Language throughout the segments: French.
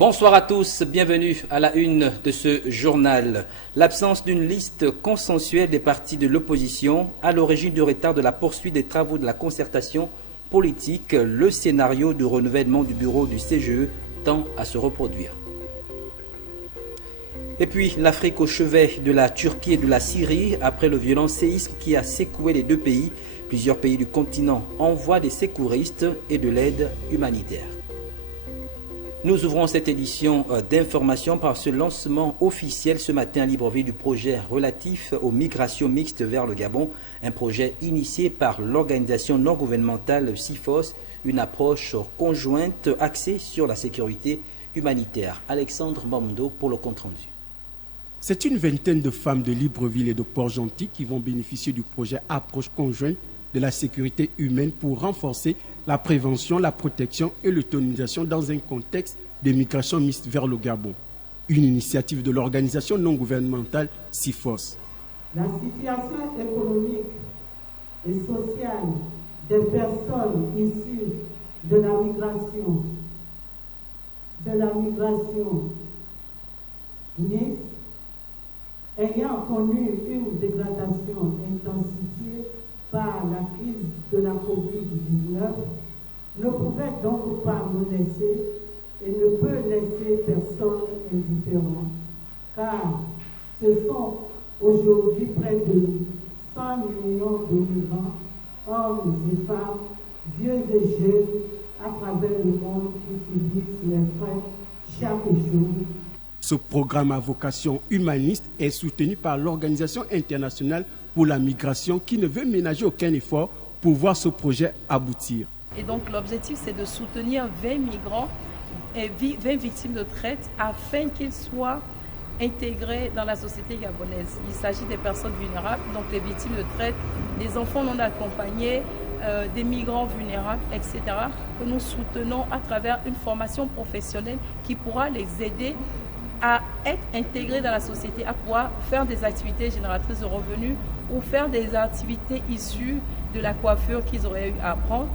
Bonsoir à tous, bienvenue à la une de ce journal. L'absence d'une liste consensuelle des partis de l'opposition à l'origine du retard de la poursuite des travaux de la concertation politique, le scénario de renouvellement du bureau du CGE tend à se reproduire. Et puis l'Afrique au chevet de la Turquie et de la Syrie après le violent séisme qui a secoué les deux pays. Plusieurs pays du continent envoient des secouristes et de l'aide humanitaire. Nous ouvrons cette édition d'information par ce lancement officiel ce matin à Libreville du projet relatif aux migrations mixtes vers le Gabon, un projet initié par l'organisation non gouvernementale CIFOS, une approche conjointe axée sur la sécurité humanitaire. Alexandre Mamdo pour le compte-rendu. C'est une vingtaine de femmes de Libreville et de Port-Gentil qui vont bénéficier du projet Approche conjointe de la sécurité humaine pour renforcer la prévention, la protection et l'autonomisation dans un contexte de migration mixte vers le Gabon. Une initiative de l'organisation non gouvernementale CIFOS. La situation économique et sociale des personnes issues de la migration mixte ayant connu une dégradation intensifiée par la crise de la COVID-19 ne pouvait donc pas nous laisser et ne peut laisser personne indifférent, car ce sont aujourd'hui près de 100 millions de migrants, hommes et femmes, vieux et jeunes, à travers le monde qui subissent les frais chaque jour. Ce programme à vocation humaniste est soutenu par l'Organisation internationale pour la migration qui ne veut ménager aucun effort pour voir ce projet aboutir. Et donc l'objectif c'est de soutenir 20 migrants et 20 victimes de traite afin qu'ils soient intégrés dans la société gabonaise. Il s'agit des personnes vulnérables, donc les victimes de traite, des enfants non accompagnés, des migrants vulnérables, etc. que nous soutenons à travers une formation professionnelle qui pourra les aider à être intégrés dans la société, à pouvoir faire des activités génératrices de revenus ou faire des activités issues de la coiffure qu'ils auraient eu à apprendre,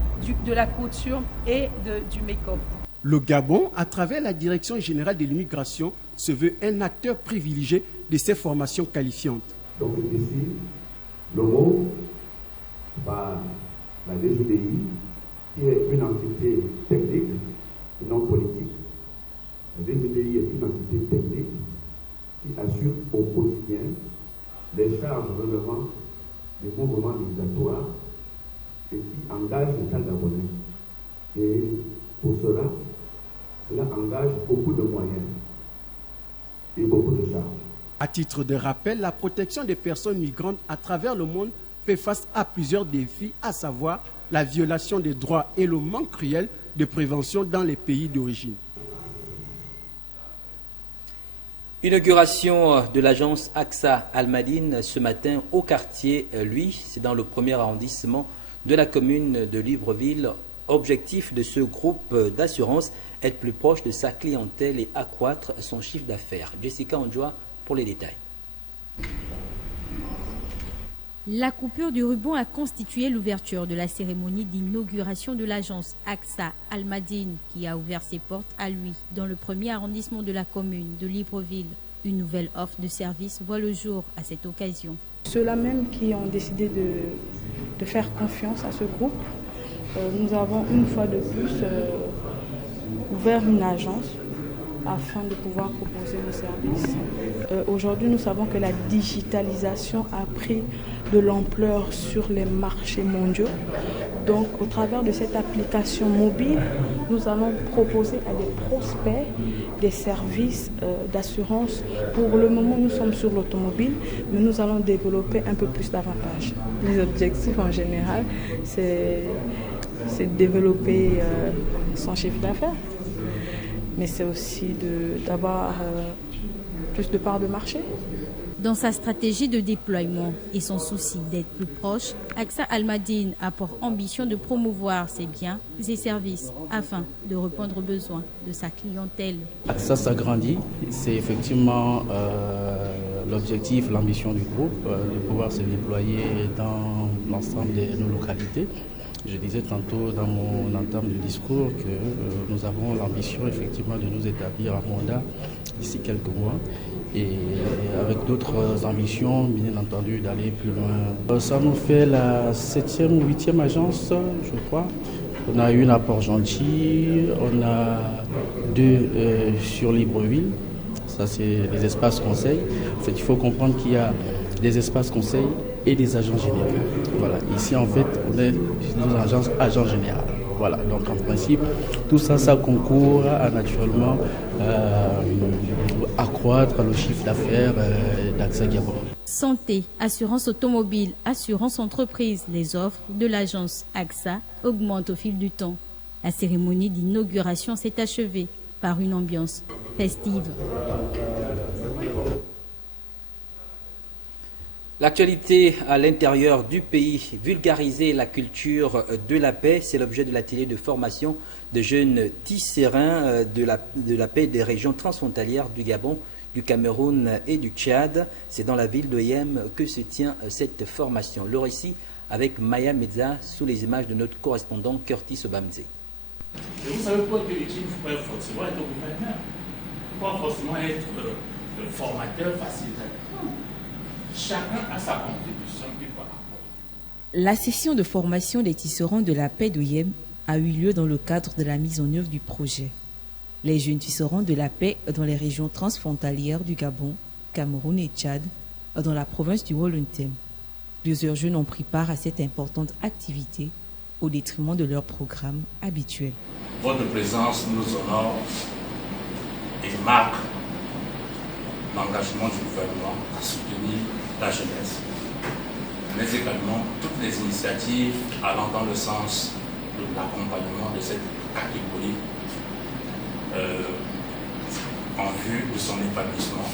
de la couture et du make-up. Le Gabon, à travers la Direction générale de l'immigration, se veut un acteur privilégié de ces formations qualifiantes. Donc ici, le mot par la DGDI, qui est une entité technique et non politique. La DGDI est une entité technique qui assure au quotidien les charges relevant des mouvements migratoires et qui engage l'État gabonais. Et pour cela engage beaucoup de moyens et beaucoup de charges. À titre de rappel, la protection des personnes migrantes à travers le monde fait face à plusieurs défis, à savoir la violation des droits et le manque cruel de prévention dans les pays d'origine. Inauguration de l'agence AXA Almadine ce matin au quartier Lui, c'est dans le premier arrondissement de la commune de Libreville. Objectif de ce groupe d'assurance, être plus proche de sa clientèle et accroître son chiffre d'affaires. Jessica Ondjoa pour les détails. La coupure du ruban a constitué l'ouverture de la cérémonie d'inauguration de l'agence AXA Almadine qui a ouvert ses portes à Lui dans le premier arrondissement de la commune de Libreville. Une nouvelle offre de service voit le jour à cette occasion. Ceux-là même qui ont décidé de faire confiance à ce groupe, nous avons une fois de plus ouvert une agence afin de pouvoir proposer nos services. Aujourd'hui, nous savons que la digitalisation a pris de l'ampleur sur les marchés mondiaux. Donc, au travers de cette application mobile, nous allons proposer à des prospects des services d'assurance. Pour le moment, nous sommes sur l'automobile, mais nous allons développer un peu plus d'avantages. Les objectifs en général, c'est de développer son chiffre d'affaires, mais c'est aussi d'avoir plus de parts de marché. Dans sa stratégie de déploiement et son souci d'être plus proche, AXA Almadine a pour ambition de promouvoir ses biens et services afin de répondre aux besoins de sa clientèle. AXA s'agrandit, c'est effectivement l'objectif, l'ambition du groupe, de pouvoir se déployer dans l'ensemble de nos localités. Je disais tantôt dans mon entame du discours que nous avons l'ambition effectivement de nous établir à Rwanda d'ici quelques mois et avec d'autres ambitions, bien entendu, d'aller plus loin. Ça nous fait la 7e ou 8e agence, je crois. On a une à Port-Gentil, on a 2 sur Libreville. Ça, c'est les espaces conseils. En fait, il faut comprendre qu'il y a des espaces conseils et des agents généraux. Voilà. Ici, en fait, on est dans l'agence agent général. Voilà. Donc, en principe, tout ça, ça concourt à naturellement accroître le chiffre d'affaires d'AXA Gabon. Santé, assurance automobile, assurance entreprise, les offres de l'agence AXA augmentent au fil du temps. La cérémonie d'inauguration s'est achevée par une ambiance festive. L'actualité à l'intérieur du pays, vulgariser la culture de la paix, c'est l'objet de l'atelier de formation de jeunes tisserands de la paix des régions transfrontalières du Gabon, du Cameroun et du Tchad. C'est dans la ville de Yem que se tient cette formation. Le récit avec Maya Meza sous les images de notre correspondant Curtis Obamze. Et vous savez quoi que les filles ne peuvent forcément être gouverneurs, ne peuvent pas forcément être le formateur facilitateur. Chacun a sa contribution qui peut apporter. La session de formation des tisserands de la paix de Yem a eu lieu dans le cadre de la mise en œuvre du projet. Les jeunes tisserands de la paix dans les régions transfrontalières du Gabon, Cameroun et Tchad, dans la province du Wollontem. Plusieurs jeunes ont pris part à cette importante activité au détriment de leur programme habituel. Votre présence nous honore et marque l'engagement du gouvernement à soutenir la jeunesse, mais également toutes les initiatives allant dans le sens de l'accompagnement de cette catégorie en vue de son épanouissement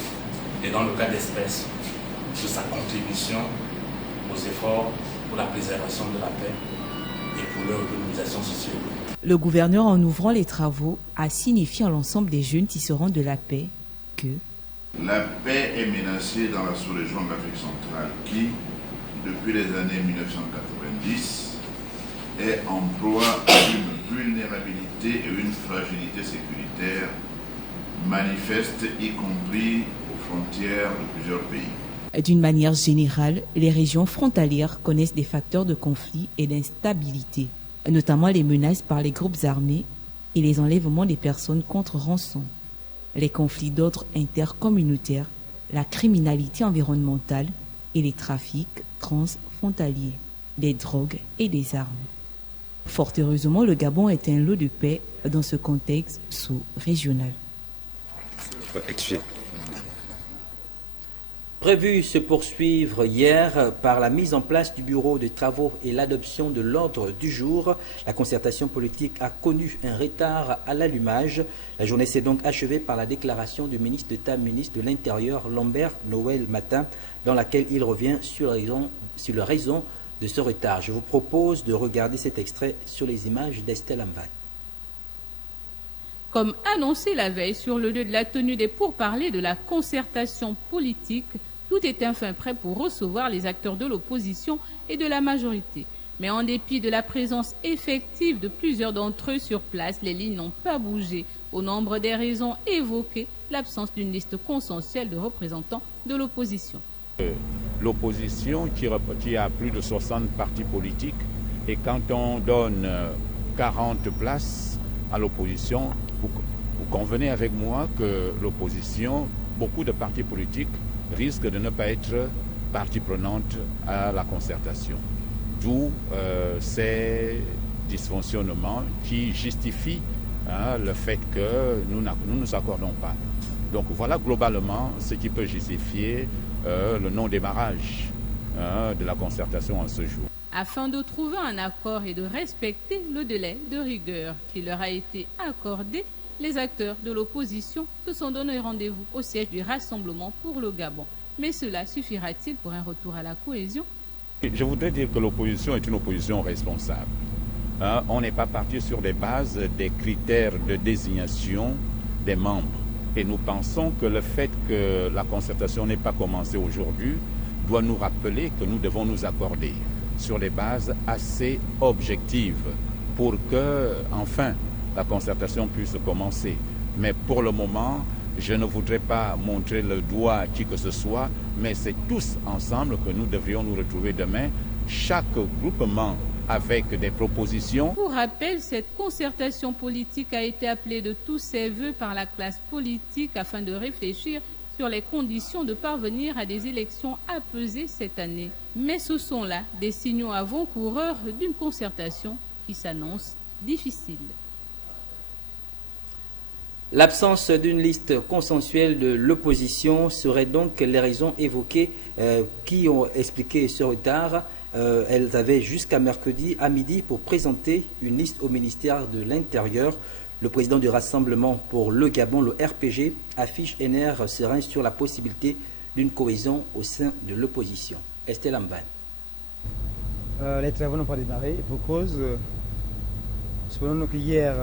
et dans le cas d'espèce de sa contribution aux efforts pour la préservation de la paix et pour leur autonomisation socio-économique. Le gouverneur, en ouvrant les travaux, a signifié à l'ensemble des jeunes tisserands de la paix que la paix est menacée dans la sous-région de l'Afrique centrale qui, depuis les années 1990, est en proie à une vulnérabilité et une fragilité sécuritaire manifeste, y compris aux frontières de plusieurs pays. D'une manière générale, les régions frontalières connaissent des facteurs de conflit et d'instabilité, notamment les menaces par les groupes armés et les enlèvements des personnes contre rançon, les conflits d'ordre intercommunautaire, la criminalité environnementale et les trafics transfrontaliers, des drogues et des armes. Fort heureusement, le Gabon est un lot de paix dans ce contexte sous-régional. Prévu se poursuivre hier par la mise en place du bureau de travaux et l'adoption de l'ordre du jour. La concertation politique a connu un retard à l'allumage. La journée s'est donc achevée par la déclaration du ministre d'État, ministre de l'Intérieur, Lambert Noël Matin, dans laquelle il revient sur la raison de ce retard. Je vous propose de regarder cet extrait sur les images d'Estelle Amvad. Comme annoncé la veille sur le lieu de la tenue des pourparlers de la concertation politique, tout était enfin prêt pour recevoir les acteurs de l'opposition et de la majorité. Mais en dépit de la présence effective de plusieurs d'entre eux sur place, les lignes n'ont pas bougé. Au nombre des raisons évoquées, l'absence d'une liste consensuelle de représentants de l'opposition. L'opposition qui a plus de 60 partis politiques, et quand on donne 40 places à l'opposition, vous convenez avec moi que l'opposition, beaucoup de partis politiques risquent de ne pas être partie prenante à la concertation. D'où ces dysfonctionnements qui justifient le fait que nous ne nous accordons pas. Donc voilà globalement ce qui peut justifier le non-démarrage de la concertation en ce jour. Afin de trouver un accord et de respecter le délai de rigueur qui leur a été accordé, les acteurs de l'opposition se sont donné rendez-vous au siège du Rassemblement pour le Gabon. Mais cela suffira-t-il pour un retour à la cohésion? Je voudrais dire que l'opposition est une opposition responsable. On n'est pas parti sur des bases des critères de désignation des membres. Et nous pensons que le fait que la concertation n'ait pas commencé aujourd'hui doit nous rappeler que nous devons nous accorder. sur des bases assez objectives pour que, enfin, la concertation puisse commencer. Mais pour le moment, je ne voudrais pas montrer le doigt à qui que ce soit, mais c'est tous ensemble que nous devrions nous retrouver demain, chaque groupement avec des propositions. Pour rappel, cette concertation politique a été appelée de tous ses voeux par la classe politique afin de réfléchir sur les conditions de parvenir à des élections apaisées cette année. Mais ce sont là des signaux avant-coureurs d'une concertation qui s'annonce difficile. L'absence d'une liste consensuelle de l'opposition serait donc les raisons évoquées qui ont expliqué ce retard. Elles avaient jusqu'à mercredi à midi pour présenter une liste au ministère de l'Intérieur. Le président du Rassemblement pour le Gabon, le RPG, affiche un air serein sur la possibilité d'une cohésion au sein de l'opposition. Estelle Amban. Les travaux n'ont pas démarré pour cause, selon qu'hier,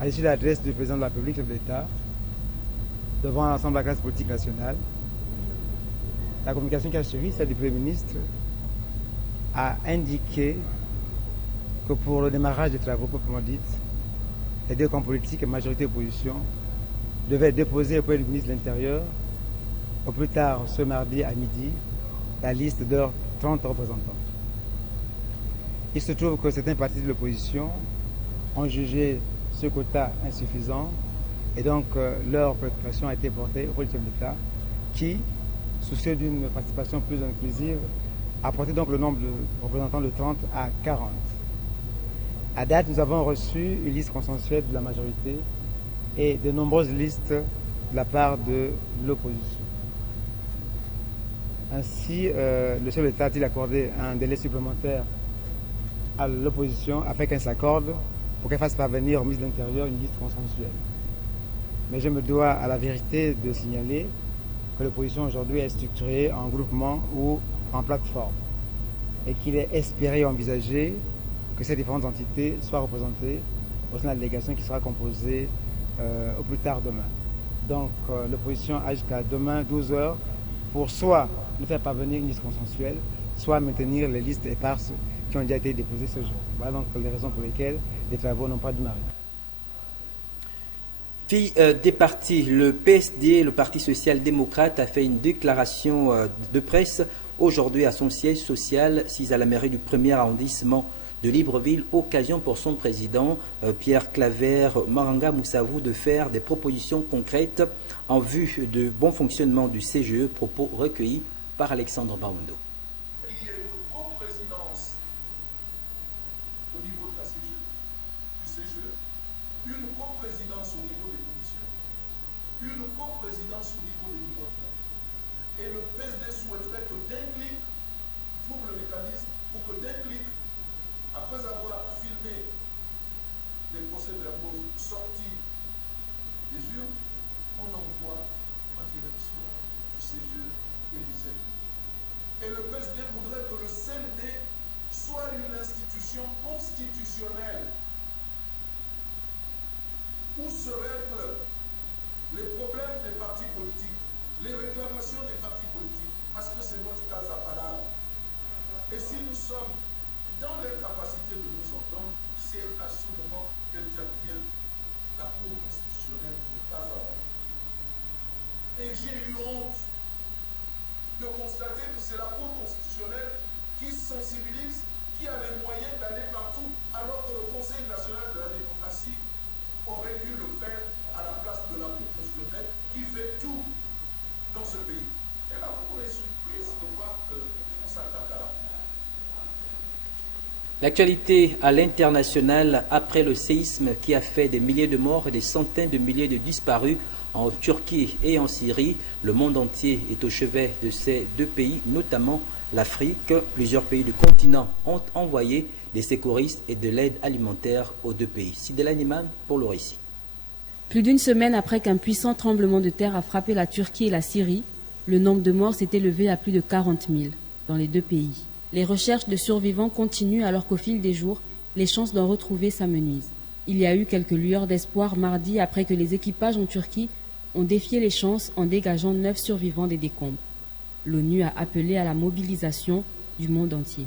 à l'issue de l'adresse du président de la République, chef de l'État, devant l'ensemble de la classe politique nationale, la communication qui a suivi, celle du Premier ministre, a indiqué que pour le démarrage des travaux proprement dits, les deux camps politiques, majorité et opposition, devaient déposer auprès du ministre de l'Intérieur, au plus tard ce mardi à midi, la liste de leurs 30 représentants. Il se trouve que certains partis de l'opposition ont jugé ce quota insuffisant et donc leur préoccupation a été portée auprès du chef de l'État qui, soucieux d'une participation plus inclusive, a porté donc le nombre de représentants de 30 à 40. À date, nous avons reçu une liste consensuelle de la majorité et de nombreuses listes de la part de l'opposition. Ainsi, le chef de l'État a-t-il accordé un délai supplémentaire à l'opposition afin qu'elle s'accorde pour qu'elle fasse parvenir au ministre de l'Intérieur une liste consensuelle. Mais je me dois à la vérité de signaler que l'opposition aujourd'hui est structurée en groupement ou en plateforme et qu'il est espéré et envisagé que ces différentes entités soient représentées au sein de la délégation qui sera composée au plus tard demain. Donc l'opposition a jusqu'à demain 12 heures pour soit nous faire parvenir une liste consensuelle, soit maintenir les listes éparses qui ont déjà été déposées ce jour. Voilà donc les raisons pour lesquelles les travaux n'ont pas démarré. Puis des partis, le PSD, le Parti social-démocrate, a fait une déclaration de presse aujourd'hui à son siège social, à la mairie du 1er arrondissement de Libreville, occasion pour son président, Pierre Claver Maranga Moussavou, de faire des propositions concrètes en vue du bon fonctionnement du CGE, propos recueillis par Alexandre Baoundo. Il y a une co-présidence au niveau de la CGE, du CGE, une co-présidence au niveau des commissions, une co-présidence au niveau des niveaux. Et le PSD souhaiterait que d'un clic trouve le mécanisme pour que d'un clic, après avoir filmé les procès-verbaux sortis des urnes, on envoie en direction du CGE et du CND. Et le PSD voudrait que le CND soit une institution constitutionnelle où se règlent les problèmes des partis politiques, les réclamations des partis politiques, parce que c'est notre cas à Palade. Et si nous sommes dans l'incapacité de nous entendre, c'est à ce moment qu'intervient la Cour constitutionnelle de pas à pas. Et j'ai eu honte de constater que c'est la Cour constitutionnelle qui sensibilise, qui a les moyens d'aller partout, alors que le Conseil national de la démocratie aurait dû le faire à la place de la Cour constitutionnelle qui fait tout dans ce pays. Et la Cour est surprise de voir qu'on s'attaque à la Cour. L'actualité à l'international après le séisme qui a fait des milliers de morts et des centaines de milliers de disparus en Turquie et en Syrie. Le monde entier est au chevet de ces deux pays, notamment l'Afrique. Plusieurs pays du continent ont envoyé des secouristes et de l'aide alimentaire aux deux pays. Sidela Niman pour le récit. Plus d'une semaine après qu'un puissant tremblement de terre a frappé la Turquie et la Syrie, le nombre de morts s'est élevé à plus de 40 000 dans les deux pays. Les recherches de survivants continuent alors qu'au fil des jours, les chances d'en retrouver s'amenuisent. Il y a eu quelques lueurs d'espoir mardi après que les équipages en Turquie ont défié les chances en dégageant 9 survivants des décombres. L'ONU a appelé à la mobilisation du monde entier.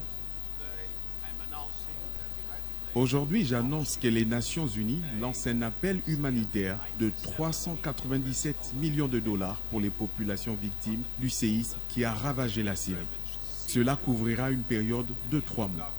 Aujourd'hui, j'annonce que les Nations Unies lancent un appel humanitaire de 397 millions de dollars pour les populations victimes du séisme qui a ravagé la Syrie. Cela couvrira une période de 3 mois.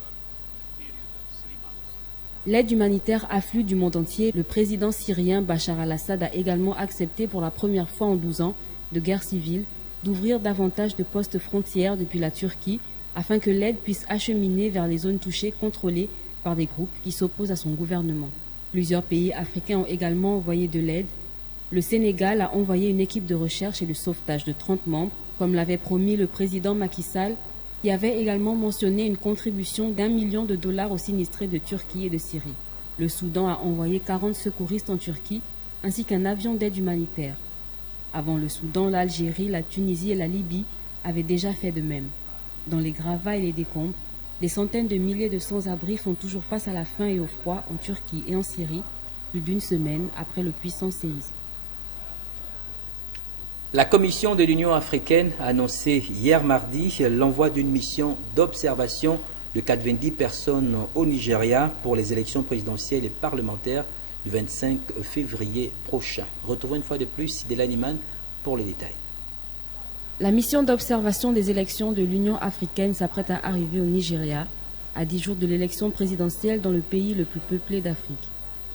L'aide humanitaire afflue du monde entier. Le président syrien Bachar al-Assad a également accepté pour la première fois en 12 ans de guerre civile d'ouvrir davantage de postes frontières depuis la Turquie afin que l'aide puisse acheminer vers les zones touchées contrôlées par des groupes qui s'opposent à son gouvernement. Plusieurs pays africains ont également envoyé de l'aide. Le Sénégal a envoyé une équipe de recherche et de sauvetage de 30 membres, comme l'avait promis le président Macky Sall, qui avait également mentionné une contribution d'1 million de dollars aux sinistrés de Turquie et de Syrie. Le Soudan a envoyé 40 secouristes en Turquie, ainsi qu'un avion d'aide humanitaire. Avant le Soudan, l'Algérie, la Tunisie et la Libye avaient déjà fait de même. Dans les gravats et les décombres, des centaines de milliers de sans-abri font toujours face à la faim et au froid en Turquie et en Syrie, plus d'une semaine après le puissant séisme. La Commission de l'Union africaine a annoncé hier mardi l'envoi d'une mission d'observation de 90 personnes au Nigeria pour les élections présidentielles et parlementaires du 25 février prochain. Retrouvons une fois de plus Sidela Niman pour les détails. La mission d'observation des élections de l'Union africaine s'apprête à arriver au Nigeria, à 10 jours de l'élection présidentielle dans le pays le plus peuplé d'Afrique.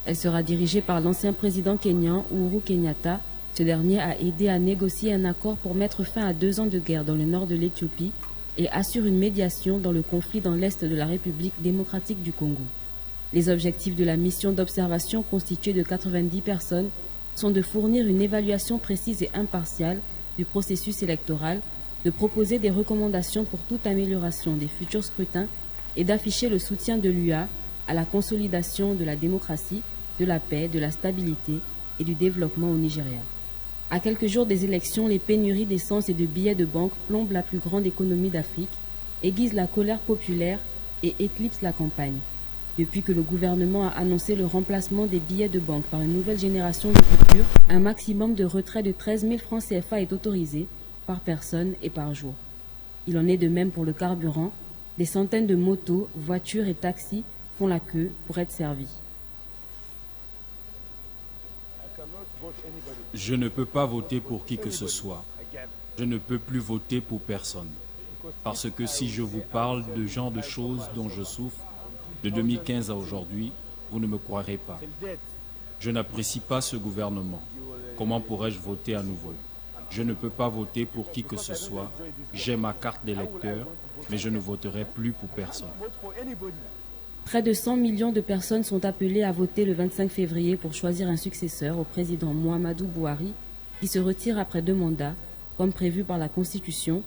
Elle sera dirigée par l'ancien président kényan Uhuru Kenyatta. Ce dernier a aidé à négocier un accord pour mettre fin à 2 ans de guerre dans le nord de l'Éthiopie et assure une médiation dans le conflit dans l'est de la République démocratique du Congo. Les objectifs de la mission d'observation constituée de 90 personnes sont de fournir une évaluation précise et impartiale du processus électoral, de proposer des recommandations pour toute amélioration des futurs scrutins et d'afficher le soutien de l'UA à la consolidation de la démocratie, de la paix, de la stabilité et du développement au Nigeria. À quelques jours des élections, les pénuries d'essence et de billets de banque plombent la plus grande économie d'Afrique, aiguisent la colère populaire et éclipsent la campagne. Depuis que le gouvernement a annoncé le remplacement des billets de banque par une nouvelle génération de coupures, un maximum de retrait de 13 000 francs CFA est autorisé par personne et par jour. Il en est de même pour le carburant. Des centaines de motos, voitures et taxis font la queue pour être servis. Je ne peux pas voter pour qui que ce soit. Je ne peux plus voter pour personne. Parce que si je vous parle de genre de choses dont je souffre, de 2015 à aujourd'hui, vous ne me croirez pas. Je n'apprécie pas ce gouvernement. Comment pourrais-je voter à nouveau? Je ne peux pas voter pour qui que ce soit. J'ai ma carte d'électeur, mais je ne voterai plus pour personne. Près de 100 millions de personnes sont appelées à voter le 25 février pour choisir un successeur au président Muhammadu Buhari, qui se retire après 2 mandats, comme prévu par la Constitution,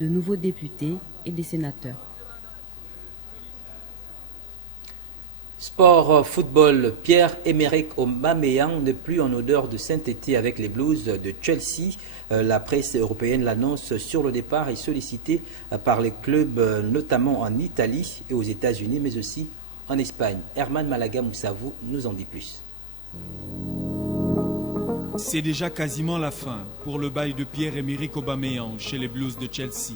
de nouveaux députés et des sénateurs. Sport football, Pierre-Emerick Aubameyang n'est plus en odeur de sainteté avec les Blues de Chelsea. La presse européenne l'annonce sur le départ et sollicité par les clubs notamment en Italie et aux États-Unis, mais aussi en Espagne. Herman Malaga Moussavou nous en dit plus. C'est déjà quasiment la fin pour le bail de Pierre-Emerick Aubameyang chez les Blues de Chelsea.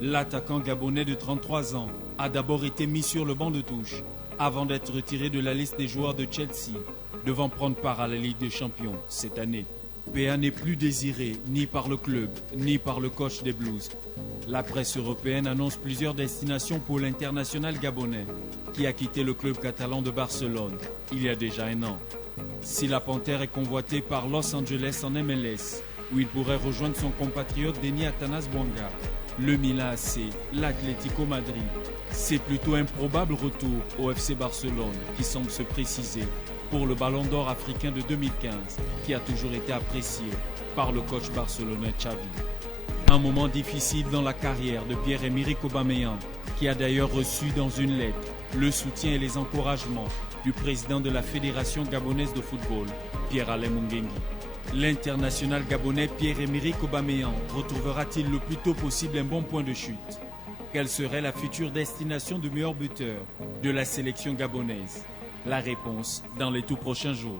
L'attaquant gabonais de 33 ans a d'abord été mis sur le banc de touche avant d'être retiré de la liste des joueurs de Chelsea, devant prendre part à la Ligue des Champions cette année. PA n'est plus désiré ni par le club, ni par le coach des Blues. La presse européenne annonce plusieurs destinations pour l'international gabonais, qui a quitté le club catalan de Barcelone il y a déjà 1 an. Si la Panthère est convoitée par Los Angeles en MLS, où il pourrait rejoindre son compatriote Denis Atanas Bouanga, le Milan AC, l'Atlético Madrid, c'est plutôt un probable retour au FC Barcelone qui semble se préciser pour le Ballon d'Or africain de 2015 qui a toujours été apprécié par le coach barcelonais Xavi. Un moment difficile dans la carrière de Pierre-Emerick Aubameyang qui a d'ailleurs reçu dans une lettre le soutien et les encouragements du président de la Fédération gabonaise de football, Pierre-Alain Mungengi. L'international gabonais Pierre-Emerick Aubameyang retrouvera-t-il le plus tôt possible un bon point de chute? Quelle serait la future destination de meilleur buteur de la sélection gabonaise? La réponse dans les tout prochains jours.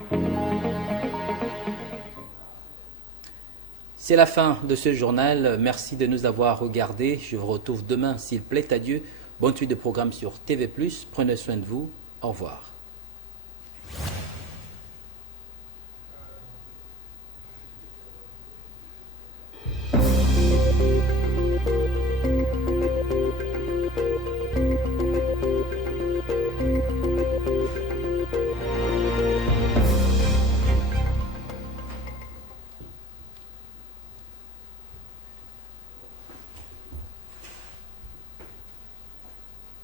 C'est la fin de ce journal. Merci de nous avoir regardés. Je vous retrouve demain s'il plaît à Dieu. Bonne suite de programme sur TV+. Prenez soin de vous. Au revoir.